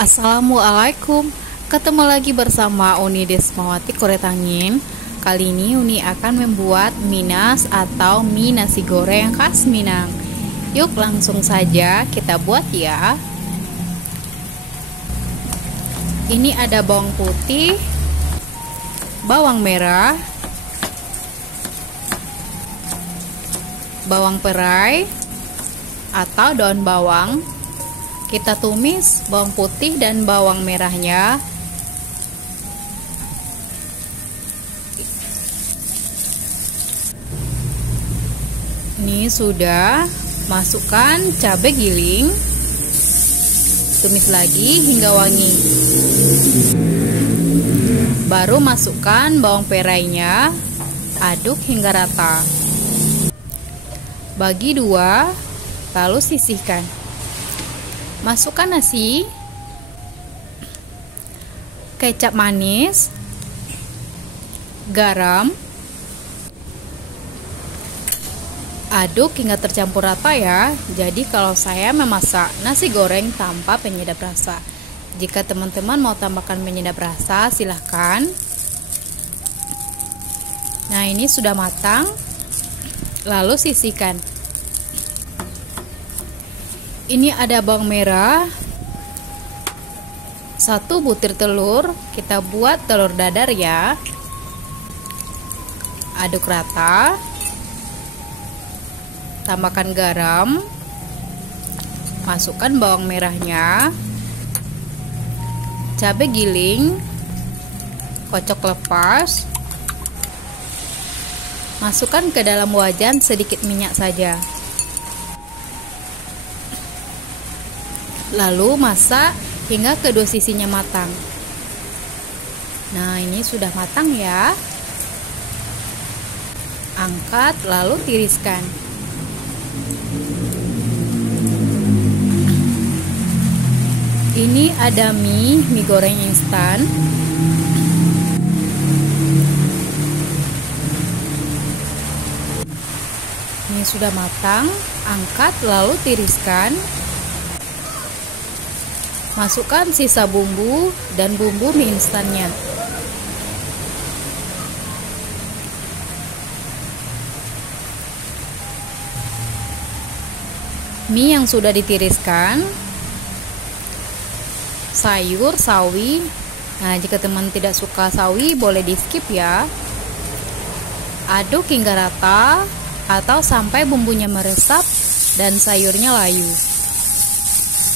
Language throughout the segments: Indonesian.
Assalamualaikum. Ketemu lagi bersama Uni Desmawati Koretangin. Kali ini Uni akan membuat mie nas atau mie nasi goreng khas Minang. Yuk langsung saja kita buat ya. Ini ada bawang putih, bawang merah, bawang perai atau daun bawang. Kita tumis bawang putih dan bawang merahnya. Ini sudah, masukkan cabai giling. Tumis lagi hingga wangi. Baru masukkan bawang perainya. Aduk hingga rata. Bagi dua, lalu sisihkan. Masukkan nasi, kecap manis, garam, aduk hingga tercampur rata ya. Jadi kalau saya memasak nasi goreng tanpa penyedap rasa. Jika teman-teman mau tambahkan penyedap rasa, silahkan. Nah, ini sudah matang. Lalu sisihkan. Ini ada bawang merah, 1 butir telur. Kita buat telur dadar ya. Aduk rata. Tambahkan garam. Masukkan bawang merahnya, cabai giling, kocok lepas. Masukkan ke dalam wajan sedikit minyak saja. Lalu masak hingga kedua sisinya matang. Nah, ini sudah matang ya. Angkat lalu tiriskan. Ini ada mie goreng instan. Ini sudah matang, angkat lalu tiriskan. Masukkan sisa bumbu dan bumbu mie instannya. Mie yang sudah ditiriskan, sayur sawi. Nah, jika teman tidak suka sawi boleh di skip ya. Aduk hingga rata atau sampai bumbunya meresap dan sayurnya layu.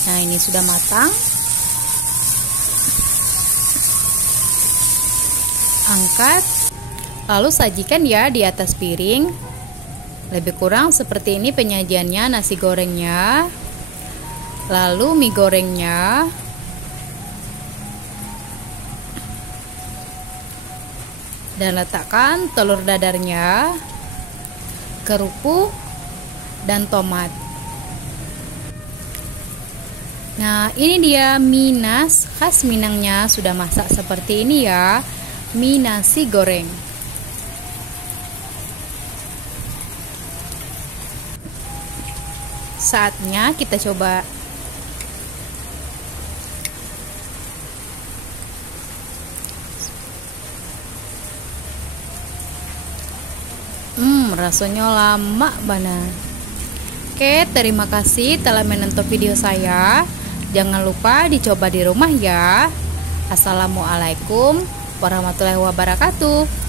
Nah, ini sudah matang. Angkat, lalu sajikan ya di atas piring. Lebih kurang seperti ini penyajiannya nasi gorengnya. Lalu mie gorengnya. Dan letakkan telur dadarnya, kerupuk, dan tomat. Nah, ini dia mie nas khas Minangnya sudah masak seperti ini ya. Mie nasi goreng. Saatnya kita coba. Rasanya lama banget. Oke, terima kasih telah menonton video saya. Jangan lupa dicoba di rumah ya. Assalamualaikum warahmatullahi wabarakatuh.